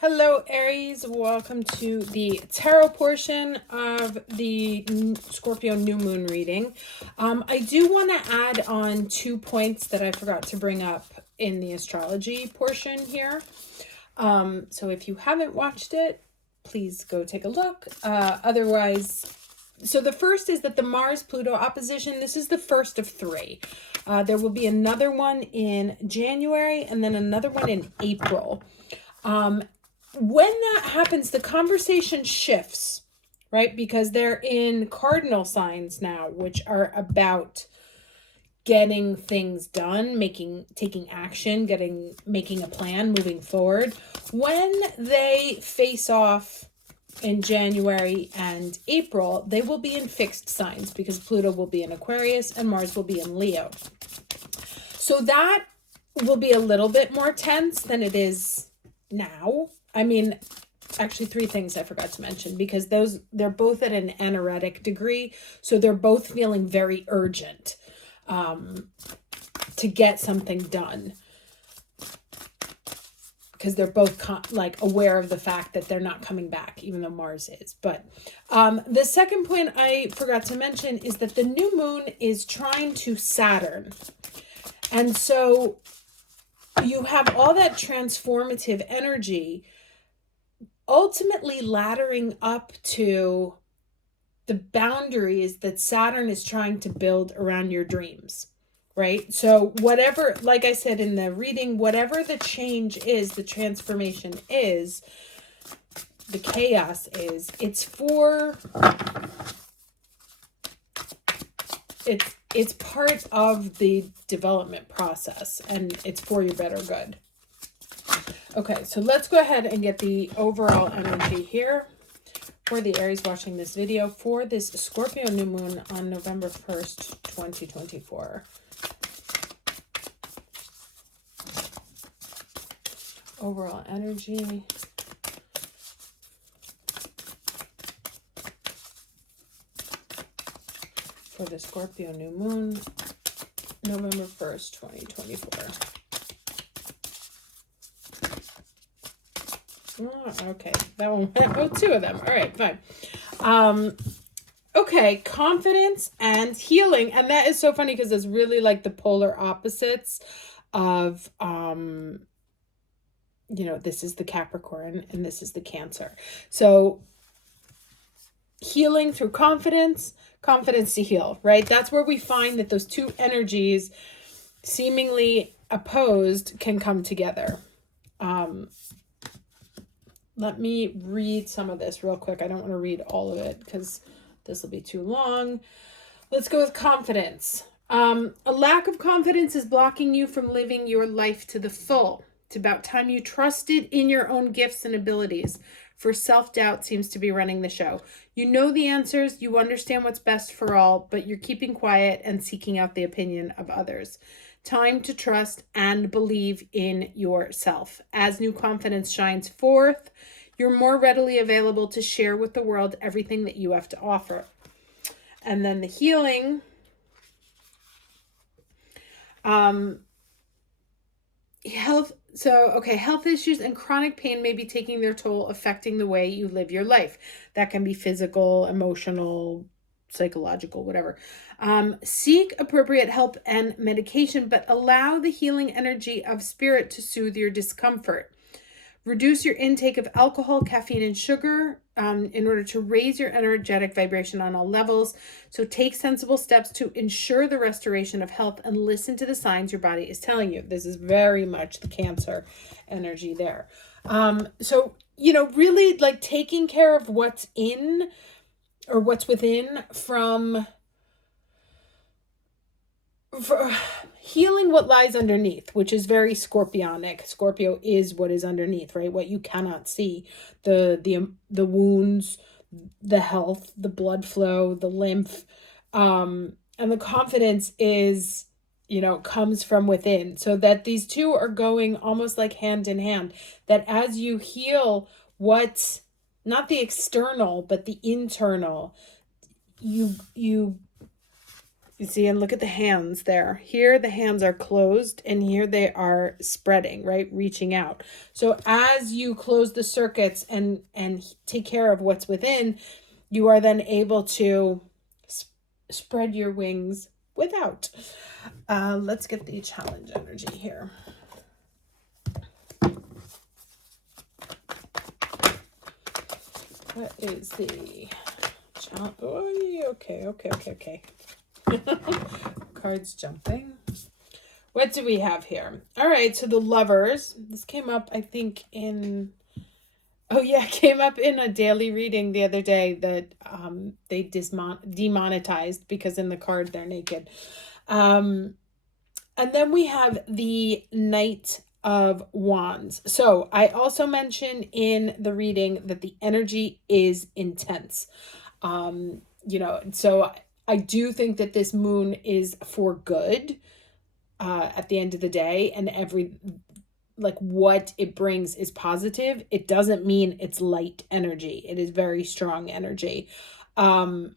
Hello, Aries. Welcome to the tarot portion of the Scorpio new moon reading. I do want to add on 2 points that I forgot to bring up in the astrology portion here. So if you haven't watched it, please go take a look. Otherwise, so the first is that the Mars-Pluto opposition, this is the first of 3. There will be another one in January and then another one in April. When that happens, the conversation shifts, right? Because they're in cardinal signs now, which are about getting things done, taking action, making a plan, moving forward. When they face off in January and April, they will be in fixed signs because Pluto will be in Aquarius and Mars will be in Leo. So that will be a little bit more tense than it is now. I mean, actually 3 things I forgot to mention because they're both at an aneretic degree. So they're both feeling very urgent to get something done because they're both aware of the fact that they're not coming back, even though Mars is. But the second point I forgot to mention is that the new moon is trying to Saturn. And so you have all that transformative energy ultimately laddering up to the boundaries that Saturn is trying to build around your dreams, right? So whatever, like I said in the reading, whatever the change is, the transformation is, the chaos is, it's part of the development process and it's for your better good. Okay, so let's go ahead and get the overall energy here for the Aries watching this video for this Scorpio new moon on November 1st, 2024. Overall energy. For the Scorpio new moon, November 1st, 2024. Oh, okay, that one went, 2 of them. All right, fine. Okay, confidence and healing. And that is so funny because it's really like the polar opposites of, this is the Capricorn and this is the Cancer. So healing through confidence to heal, right? That's where we find that those 2 energies seemingly opposed can come together. Let me read some of this real quick. I don't want to read all of it because this will be too long. Let's go with confidence. A lack of confidence is blocking you from living your life to the full. It's about time you trusted in your own gifts and abilities, for self-doubt seems to be running the show. You know the answers, you understand what's best for all, but you're keeping quiet and seeking out the opinion of others. Time to trust and believe in yourself. As new confidence shines forth, you're more readily available to share with the world everything that you have to offer. And then the healing. Health issues and chronic pain may be taking their toll, affecting the way you live your life. That can be physical, emotional, psychological, whatever. Seek appropriate help and medication, but allow the healing energy of spirit to soothe your discomfort. Reduce your intake of alcohol, caffeine, and sugar in order to raise your energetic vibration on all levels. So take sensible steps to ensure the restoration of health and listen to the signs your body is telling you. This is very much the Cancer energy there. Really like taking care of what's in or what's within for healing what lies underneath, which is very Scorpionic. Scorpio is what is underneath, right? What you cannot see, the wounds, the health, the blood flow, the lymph, and the confidence is, comes from within. So that these 2 are going almost like hand in hand, that as you heal what's not the external, but the internal, you You see, and look at the hands there. Here the hands are closed and here they are spreading, right? Reaching out. So as you close the circuits and take care of what's within, you are then able to spread your wings without. Let's get the challenge energy here. What is the challenge? Oh, okay. Cards jumping. What do we have here? All right, so the Lovers. This came up, I think, in... Oh, yeah, it came up in a daily reading the other day that they demonetized because in the card they're naked. And then we have the Knight of Wands. So I also mentioned in the reading that the energy is intense. So I do think that this moon is for good at the end of the day, and what it brings is positive. It doesn't mean it's light energy. It is very strong energy. But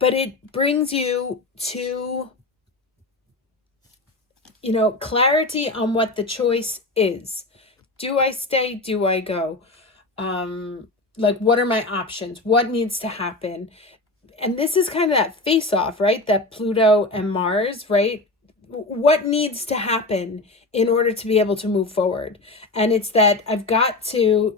it brings you to, clarity on what the choice is. Do I stay? Do I go? What are my options? What needs to happen? And this is kind of that face-off, right? That Pluto and Mars, right? What needs to happen in order to be able to move forward? And it's that I've got to,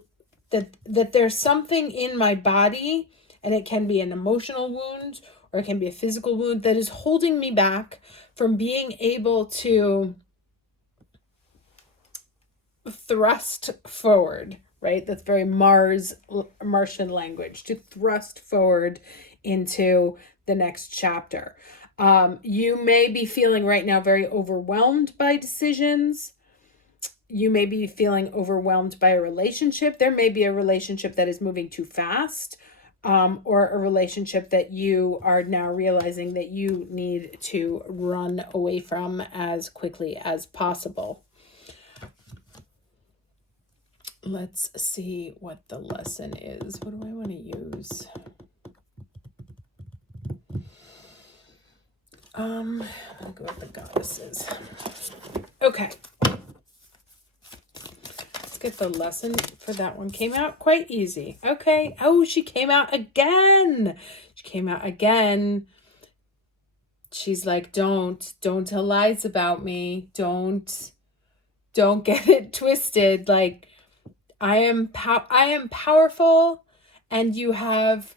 that there's something in my body, and it can be an emotional wound or it can be a physical wound that is holding me back from being able to thrust forward, right? That's very Martian language, to thrust forward into the next chapter. You may be feeling right now very overwhelmed by decisions. You may be feeling overwhelmed by a relationship. There may be a relationship that is moving too fast, or a relationship that you are now realizing that you need to run away from as quickly as possible. Let's see what the lesson is. What do I want to use? I'll go with the goddesses. Okay. Let's get the lesson for that one. Came out quite easy. Okay. Oh, she came out again. She's like, don't tell lies about me. Don't get it twisted. Like, I am powerful, and you have...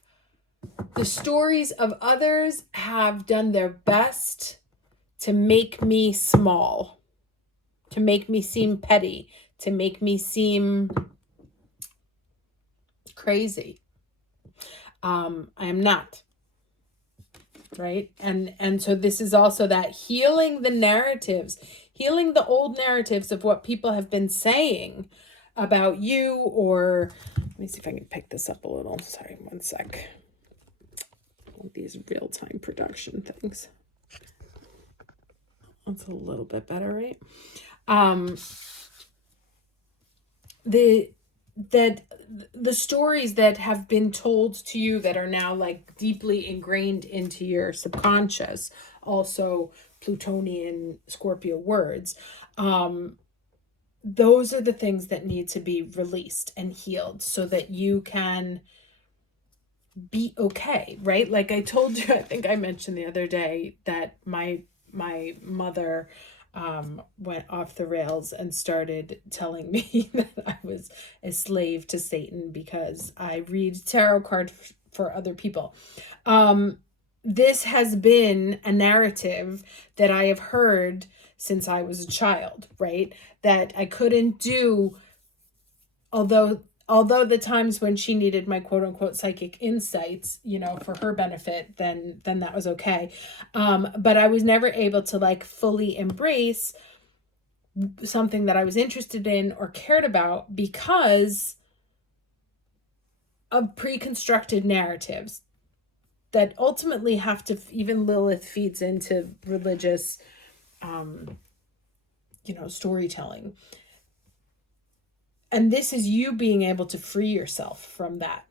The stories of others have done their best to make me small, to make me seem petty, to make me seem crazy. I am not, right? And so this is also that healing the narratives, healing the old narratives of what people have been saying about you. Or let me see if I can pick this up a little. Sorry, one sec. These real-time production things. That's a little bit better, right? The stories that have been told to you that are now like deeply ingrained into your subconscious, also Plutonian Scorpio words, those are the things that need to be released and healed so that you can be okay, right? Like I told you, I think I mentioned the other day that my mother went off the rails and started telling me that I was a slave to Satan because I read tarot cards for other people. This has been a narrative that I have heard since I was a child, right? That I couldn't do, although the times when she needed my quote unquote psychic insights, for her benefit, then that was okay. But I was never able to like fully embrace something that I was interested in or cared about because of pre-constructed narratives that ultimately have to, even Lilith feeds into religious, storytelling. And this is you being able to free yourself from that.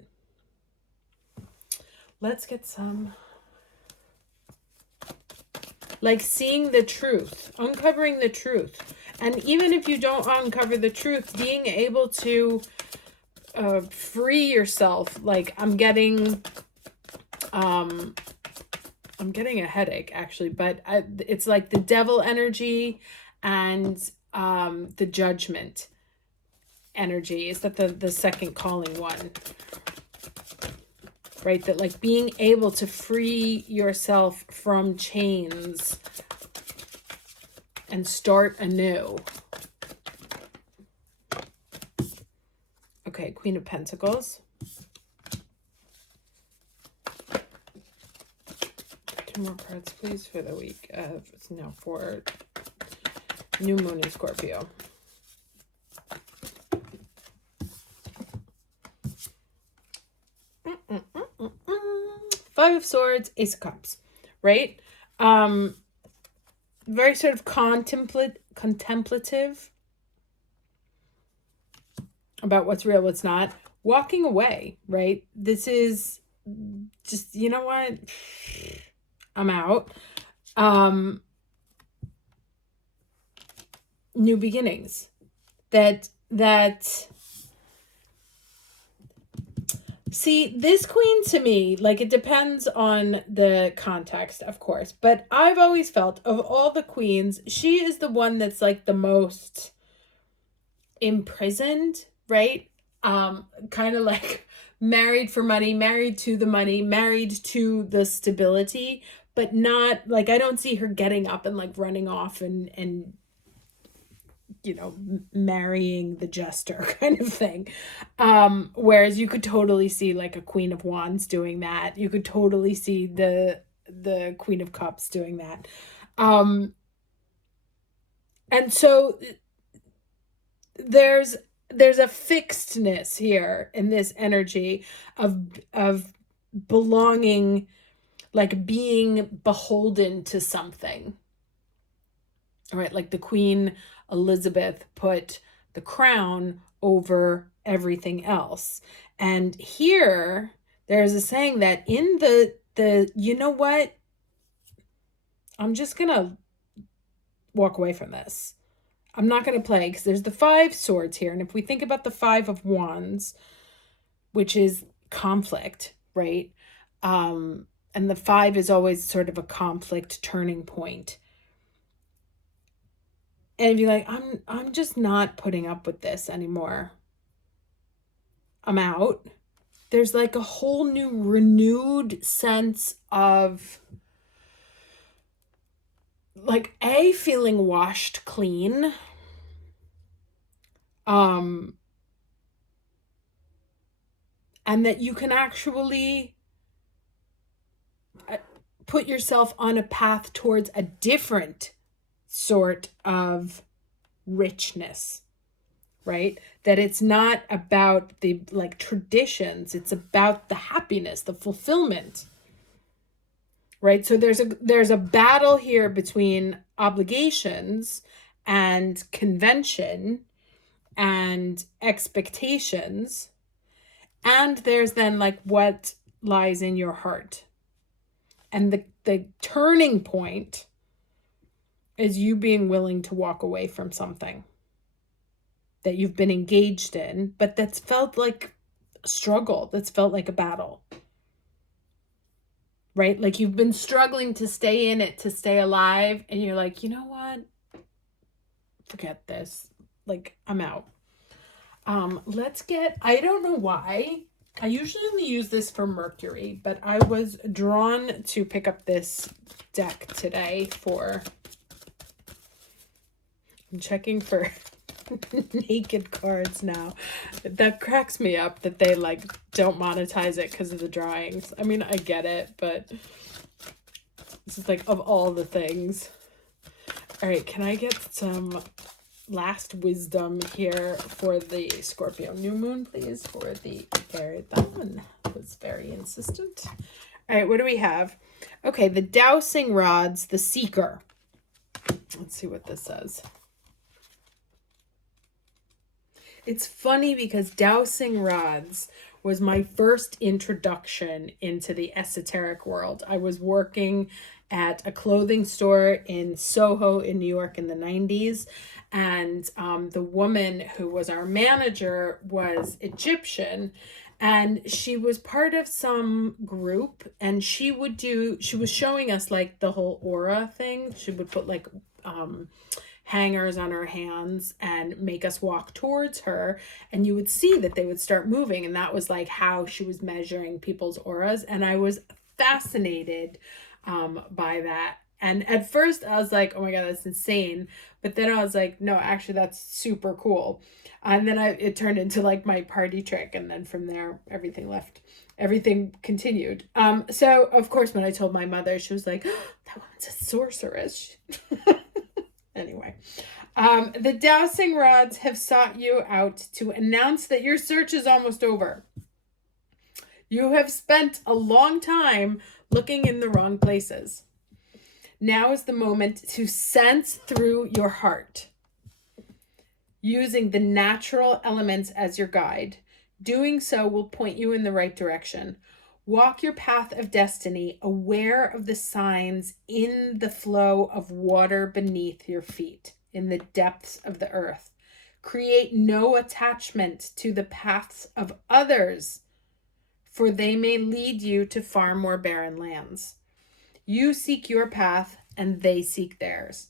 Let's get some like seeing the truth, uncovering the truth. And even if you don't uncover the truth, being able to free yourself. Like I'm getting a headache actually, but it's like the devil energy and the judgment energy. Is that the second calling one? Right? That like being able to free yourself from chains and start anew. Okay, Queen of Pentacles. Two more cards, please, for the week of, no, for new moon in Scorpio. Five of Swords, Ace of Cups, right? Very sort of contemplative about what's real, what's not. Walking away, right? This is just, you know what? I'm out. New beginnings. That see, this queen to me, like it depends on the context, of course, but I've always felt of all the queens, she is the one that's like the most imprisoned, right? Kind of like married for money, married to the money, married to the stability, but not like, I don't see her getting up and like running off and you know, marrying the jester kind of thing. Whereas you could totally see like a Queen of Wands doing that. You could totally see the Queen of Cups doing that. And so there's a fixedness here in this energy of belonging, like being beholden to something. All right, like the Queen Elizabeth put the crown over everything else. And here there's a saying that in the you know what? I'm just going to walk away from this. I'm not going to play because there's the Five Swords here. And if we think about the Five of Wands, which is conflict, right? And the five is always sort of a conflict turning point. And be like, I'm just not putting up with this anymore. I'm out. There's like a whole new renewed sense of like feeling washed clean. And that you can actually put yourself on a path towards a different sort of richness, right? That it's not about the like traditions, it's about the happiness, the fulfillment, right? So there's a battle here between obligations and convention and expectations, and there's then like what lies in your heart. And the turning point is you being willing to walk away from something that you've been engaged in, but that's felt like a struggle, that's felt like a battle, right? Like you've been struggling to stay in it, to stay alive, and you're like, you know what? Forget this. Like, I'm out. Let's get, I don't know why. I usually only use this for Mercury, but I was drawn to pick up this deck today for, I'm checking for naked cards now. That cracks me up that they like don't monetize it because of the drawings. I mean, I get it, but this is like of all the things. All right, can I get some last wisdom here for the Scorpio new moon, please? For the that one was very insistent. All right, what do we have? Okay, the dowsing rods, the seeker. Let's see what this says. It's funny because dowsing rods was my first introduction into the esoteric world. I was working at a clothing store in Soho in New York in the 90s. And the woman who was our manager was Egyptian, and she was part of some group, and she was showing us like the whole aura thing. She would put like hangers on her hands and make us walk towards her, and you would see that they would start moving, and that was like how she was measuring people's auras. And I was fascinated by that. And at first I was like, oh my God, that's insane. But then I was like, no, actually that's super cool. And then it turned into like my party trick. And then from there, everything continued. So of course, when I told my mother, she was like, oh, that woman's a sorceress. Anyway, the dowsing rods have sought you out to announce that your search is almost over. You have spent a long time looking in the wrong places. Now is the moment to sense through your heart, using the natural elements as your guide. Doing so will point you in the right direction. Walk your path of destiny, aware of the signs in the flow of water beneath your feet, in the depths of the earth. Create no attachment to the paths of others, for they may lead you to far more barren lands. You seek your path, and they seek theirs.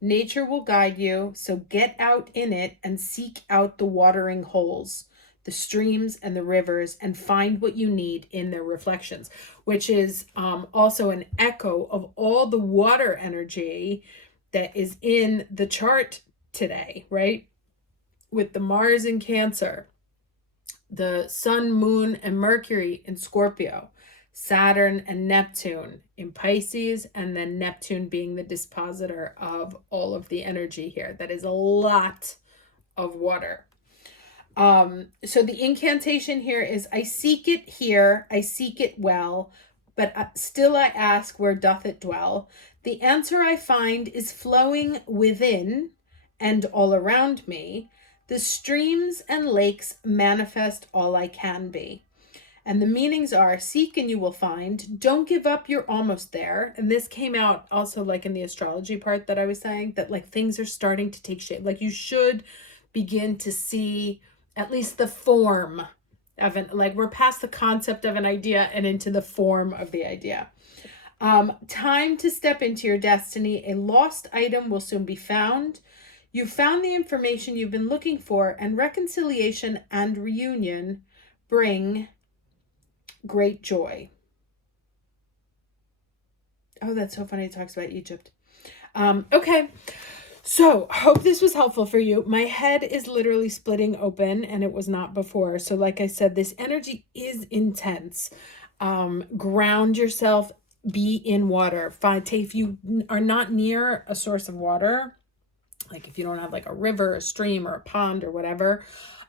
Nature will guide you, so get out in it and seek out the watering holes, the streams and the rivers, and find what you need in their reflections, which is also an echo of all the water energy that is in the chart today, right? With the Mars in Cancer, the Sun, Moon, and Mercury in Scorpio, Saturn and Neptune in Pisces, and then Neptune being the dispositor of all of the energy here. That is a lot of water. So the incantation here is, I seek it here, I seek it well, but still I ask, where doth it dwell? The answer I find is flowing within and all around me. The streams and lakes manifest all I can be. And the meanings are, seek and you will find. Don't give up, you're almost there. And this came out also like in the astrology part that I was saying, that like things are starting to take shape. Like you should begin to see at least the form of it. Like we're past the concept of an idea and into the form of the idea. Time to step into your destiny. A lost item will soon be found. You found the information you've been looking for, and reconciliation and reunion bring great joy. Oh, that's so funny. It talks about Egypt. Okay. So hope this was helpful for you. My head is literally splitting open, and it was not before. So like I said, this energy is intense. Ground yourself, be in water. If you are not near a source of water, like if you don't have like a river, a stream, or a pond or whatever,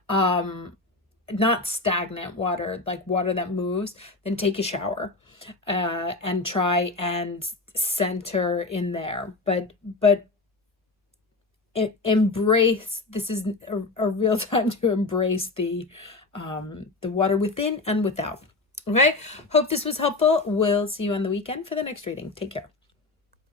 not stagnant water, like water that moves, then take a shower and try and center in there. But embrace, this is a real time to embrace the water within and without. Okay, hope this was helpful. We'll see you on the weekend for the next reading. Take care.